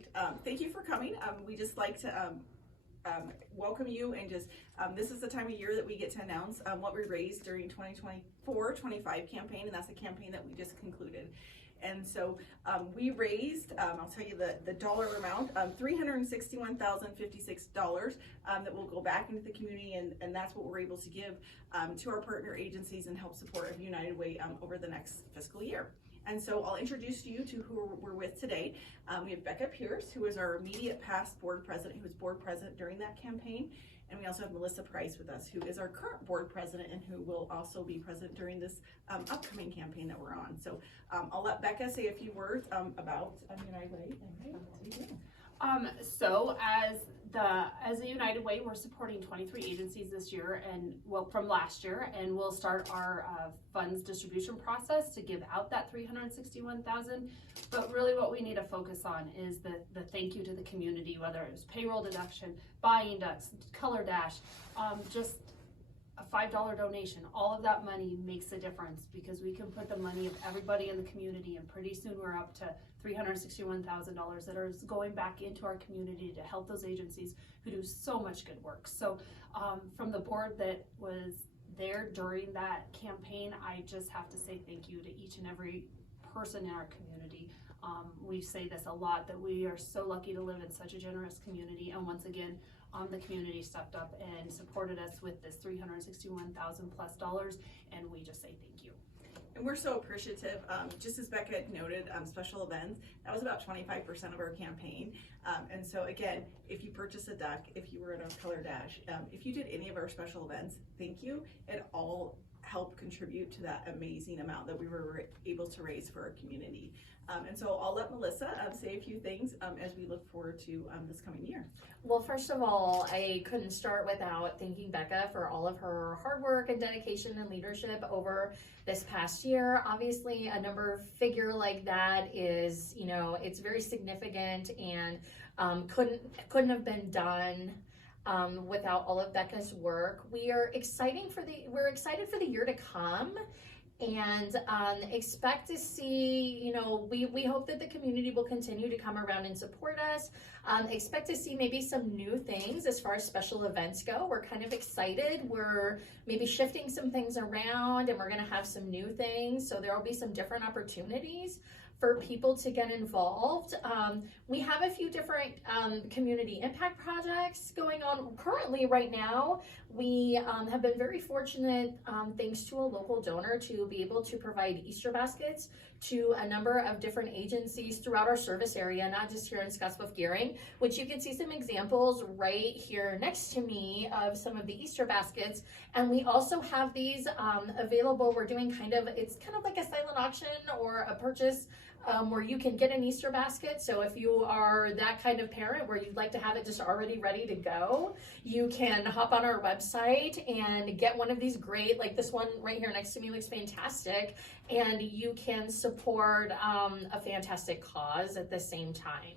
right. Thank you for coming. We just like to welcome you, and just this is the time of year that we get to announce what we raised during 2024-25 campaign, and that's a campaign that we just concluded. And so we raised, I'll tell you the dollar amount, $361,056 that will go back into the community, and that's what we're able to give to our partner agencies and help support of United Way over the next fiscal year. And so I'll introduce you to who we're with today. We have Becca Pierce, who is our immediate past board president, who was board president during that campaign. And we also have Melissa Price with us, who is our current board president and who will also be president during this upcoming campaign that we're on. So I'll let Becca say a few words about United Way. So as a United Way, we're supporting 23 agencies this year, and from last year, and we'll start our funds distribution process to give out that $361,000. But really, what we need to focus on is the thank you to the community, whether it was payroll deduction, buying ducks, color dash, just a $5 donation. All of that money makes a difference because we can put the money of everybody in the community, and pretty soon we're up to $361,000 that is going back into our community to help those agencies who do so much good work. So from the board that was there during that campaign, I just have to say thank you to each and every person in our community. We say this a lot, that we are so lucky to live in such a generous community, and once again, the community stepped up and supported us with this $361,000+ and we just say thank you. And we're so appreciative. Just as Becca had noted, special events, that was about 25% of our campaign. And so again, if you purchase a duck, if you were in a color dash, if you did any of our special events, thank you. It all helped contribute to that amazing amount that we were able to raise for our community. And so I'll let Melissa say a few things as we look forward to this coming year. Well, first of all, I couldn't start without thanking Becca for all of her hard work and dedication and leadership over this past year. Obviously, a number figure like that is, it's very significant and couldn't have been done without all of Becca's work. We're excited for the year to come, and expect to see, we hope that the community will continue to come around and support us. Expect to see maybe some new things as far as special events go. We're kind of excited. We're maybe shifting some things around, and we're going to have some new things. So there will be some different opportunities for people to get involved. We have a few different community impact projects going on currently right now. We have been very fortunate, thanks to a local donor, to be able to provide Easter baskets to a number of different agencies throughout our service area, not just here in Scottsbluff-Gearing, which you can see some examples right here next to me of some of the Easter baskets. And we also have these available. We're doing it's kind of like a silent auction or a purchase where you can get an Easter basket. So if you are that kind of parent where you'd like to have it just already ready to go, you can hop on our website and get one of these great, like this one right here next to me looks fantastic, and you can support a fantastic cause at the same time.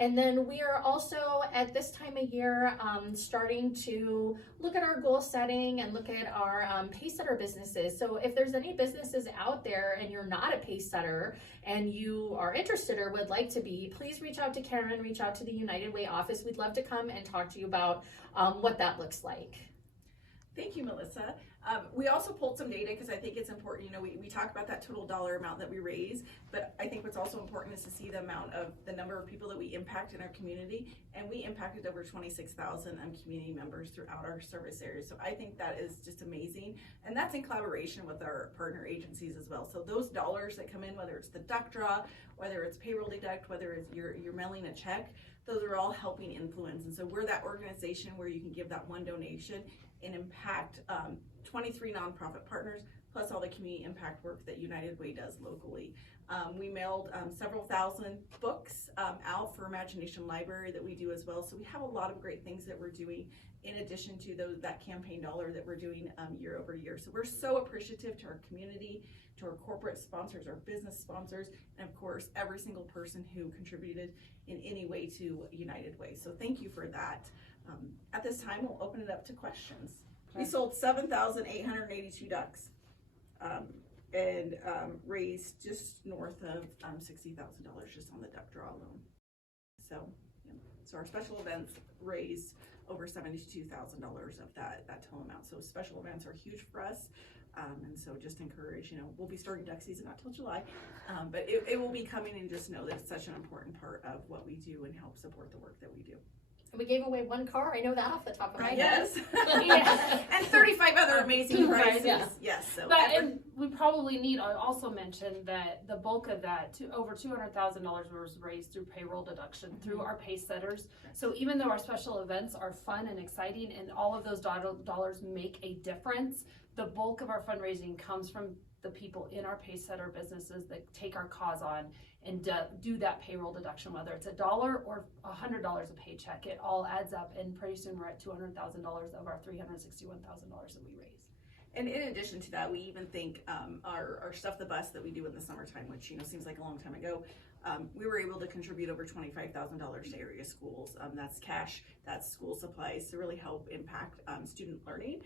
And then we are also at this time of year starting to look at our goal setting and look at our pace setter businesses. So if there's any businesses out there and you're not a pace setter and you are interested or would like to be, please reach out to Karen, reach out to the United Way office. We'd love to come and talk to you about what that looks like. Thank you, Melissa. We also pulled some data because I think it's important. We talk about that total dollar amount that we raise, but I think what's also important is to see the number of people that we impact in our community, and we impacted over 26,000 community members throughout our service areas. So I think that is just amazing, and that's in collaboration with our partner agencies as well. So those dollars that come in, whether it's the duck draw, whether it's payroll deduct, whether it's you're mailing a check, those are all helping influence. And so we're that organization where you can give that one donation and impact 23 nonprofit partners, plus all the community impact work that United Way does locally. We mailed several thousand books out for Imagination Library that we do as well. So we have a lot of great things that we're doing in addition to that campaign dollar that we're doing year over year. So we're so appreciative to our community, to our corporate sponsors, our business sponsors, and of course, every single person who contributed in any way to United Way. So thank you for that. At this time, we'll open it up to questions. We sold 7,882 ducks and raised just north of $60,000 just on the duck draw alone. So, yeah. So our special events raised over $72,000 of that total amount. So special events are huge for us. And so just encourage, we'll be starting duck season not till July, but it will be coming, and just know that it's such an important part of what we do and help support the work that we do. We gave away one car, I know that off the top of my head. Yes. Yeah. And 35 other amazing prizes. Yeah. Yes. So But and we probably need to also mention that the bulk of that, over $200,000 was raised through payroll deduction through our pace setters. So even though our special events are fun and exciting and all of those dollars make a difference, the bulk of our fundraising comes from the people in our pace setter businesses that take our cause on and do that payroll deduction, whether it's $1 or $100 a paycheck. It all adds up, and pretty soon we're at $200,000 of our $361,000 that we raise. And in addition to that, we even think our Stuff the Bus that we do in the summertime, which seems like a long time ago, we were able to contribute over $25,000 to area schools. That's cash, that's school supplies to really help impact student learning.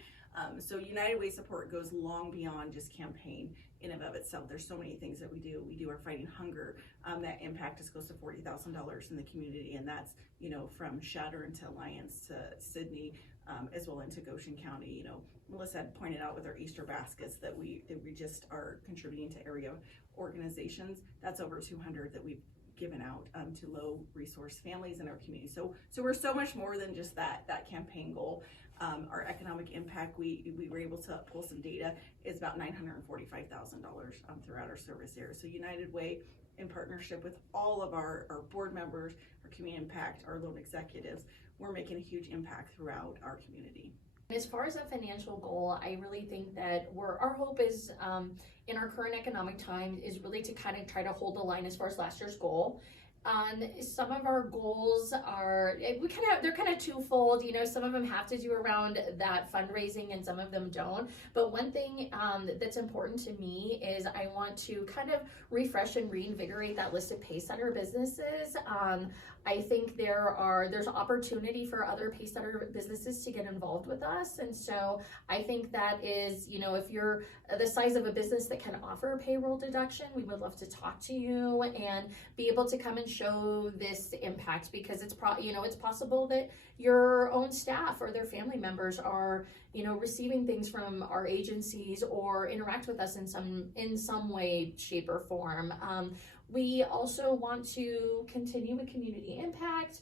So United Way support goes long beyond just campaign in and of itself. There's so many things that we do. We do our Fighting Hunger, that impact us goes to $40,000 in the community, and that's from Shatter into Alliance to Sydney, as well into Goshen County. Melissa had pointed out with our Easter baskets that we just are contributing to area organizations. That's over 200 that we've given out to low resource families in our community. So we're so much more than just that campaign goal. Our economic impact, we were able to pull some data, is about $945,000 throughout our service area. So United Way, in partnership with all of our board members, our community impact, our loan executives, we're making a huge impact throughout our community. As far as a financial goal, I really think that our hope is, in our current economic times, is really to kind of try to hold the line as far as last year's goal. Some of our goals are, they're kind of twofold. Some of them have to do around that fundraising and some of them don't. But one thing that's important to me is I want to kind of refresh and reinvigorate that list of Pace Center businesses. I think there's opportunity for other Pace Center businesses to get involved with us. And so I think that is, if you're the size of a business that can offer a payroll deduction, we would love to talk to you and be able to come and show this impact, because it's possible that your own staff or their family members are receiving things from our agencies or interact with us in some way, shape, or form. We also want to continue with community impact.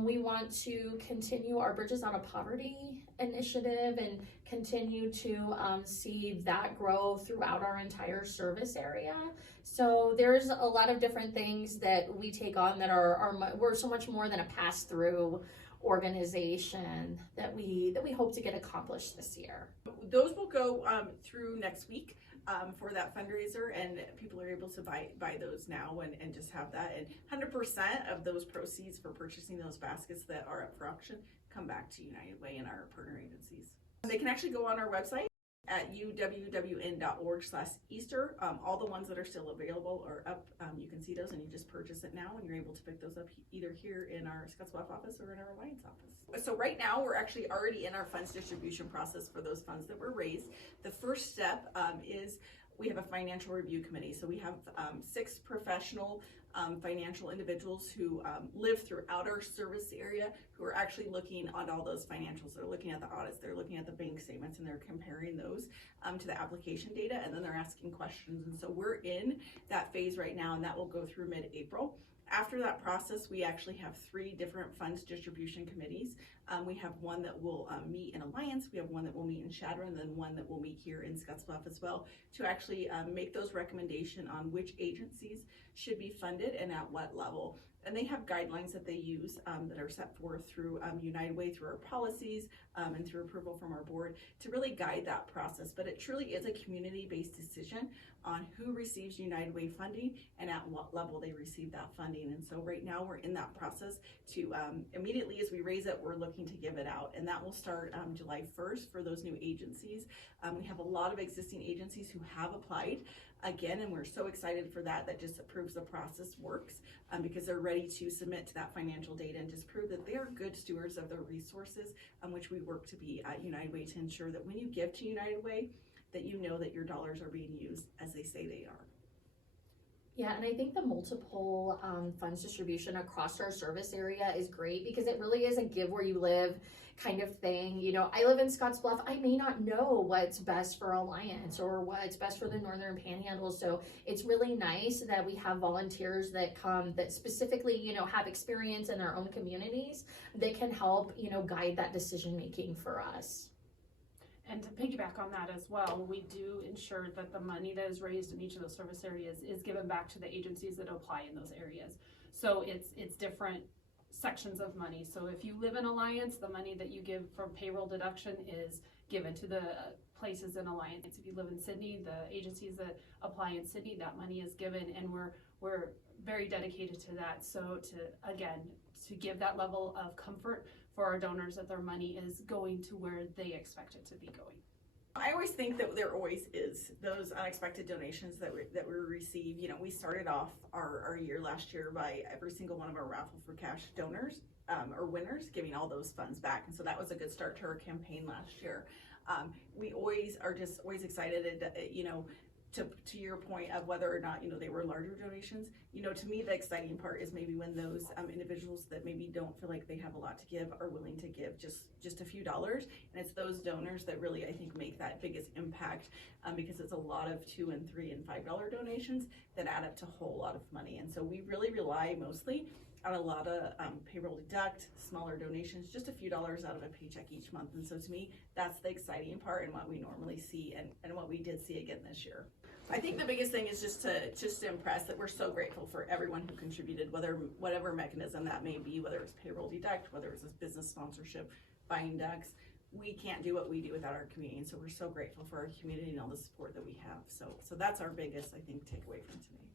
We want to continue our Bridges Out of Poverty initiative and continue to see that grow throughout our entire service area. So there's a lot of different things that we take on that we're so much more than a pass-through organization that we hope to get accomplished this year. Those will go through next week. For that fundraiser, and people are able to buy those now and just have that, and 100% of those proceeds for purchasing those baskets that are up for auction come back to United Way and our partner agencies. They can actually go on our website at uwwn.org/Easter. All the ones that are still available are up. You can see those, and you just purchase it now, and you're able to pick those up either here in our Scottsbluff office or in our Alliance office. So right now, we're actually already in our funds distribution process for those funds that were raised. The first step is we have a financial review committee. So we have 6 professional financial individuals who live throughout our service area, who are actually looking at all those financials. They're looking at the audits, they're looking at the bank statements, and they're comparing those to the application data, and then they're asking questions. And so we're in that phase right now, and that will go through mid-April. After that process, we actually have 3 different funds distribution committees. We have one that will meet in Alliance, we have one that will meet in Shatter, and then one that will meet here in Scottsbluff as well, to actually make those recommendations on which agencies should be funded and at what level. And they have guidelines that they use that are set forth through United Way, through our policies, and through approval from our board to really guide that process. But it truly is a community-based decision on who receives United Way funding and at what level they receive that funding. And so right now we're in that process to immediately as we raise it, we're looking to give it out. And that will start July 1st for those new agencies. We have a lot of existing agencies who have applied again, and we're so excited for that. That just proves the process works because they're ready to submit to that financial data and just prove that they are good stewards of their resources, which we work to be at United Way, to ensure that when you give to United Way, that you know that your dollars are being used as they say they are. Yeah, and I think the multiple funds distribution across our service area is great because it really is a give where you live kind of thing. You know, I live in Scottsbluff. I may not know what's best for Alliance or what's best for the Northern Panhandle. So it's really nice that we have volunteers that come that specifically, you know, have experience in their own communities that can help, you know, guide that decision making for us. And to piggyback on that as well, we do ensure that the money that is raised in each of those service areas is given back to the agencies that apply in those areas. So it's different sections of money. So if you live in Alliance, the money that you give from payroll deduction is given to the places in Alliance. If you live in Sydney, the agencies that apply in Sydney, that money is given, and we're very dedicated to that. So to give that level of comfort for our donors that their money is going to where they expect it to be going. I always think that there always is those unexpected donations that we receive. You know, we started off our year last year by every single one of our raffle for cash donors or winners giving all those funds back, and so that was a good start to our campaign last year. We always are just always excited, you know, to your point of whether or not, you know, they were larger donations. You know, to me, the exciting part is maybe when those individuals that maybe don't feel like they have a lot to give are willing to give just a few dollars, and it's those donors that really, I think, make that biggest impact because it's a lot of $2 and $3 and $5 donations that add up to a whole lot of money. And so we really rely mostly on a lot of payroll deduct, smaller donations, just a few dollars out of a paycheck each month. And so to me, that's the exciting part and what we normally see and what we did see again this year. I think the biggest thing is just to impress that we're so grateful for everyone who contributed, whatever mechanism that may be, whether it's payroll deduct, whether it's a business sponsorship, buying ducks. We can't do what we do without our community, and so we're so grateful for our community and all the support that we have. So that's our biggest, I think, takeaway from today.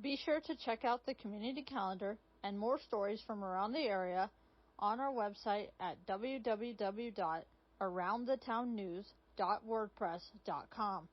Be sure to check out the community calendar and more stories from around the area on our website at www.aroundthetownnews.wordpress.com.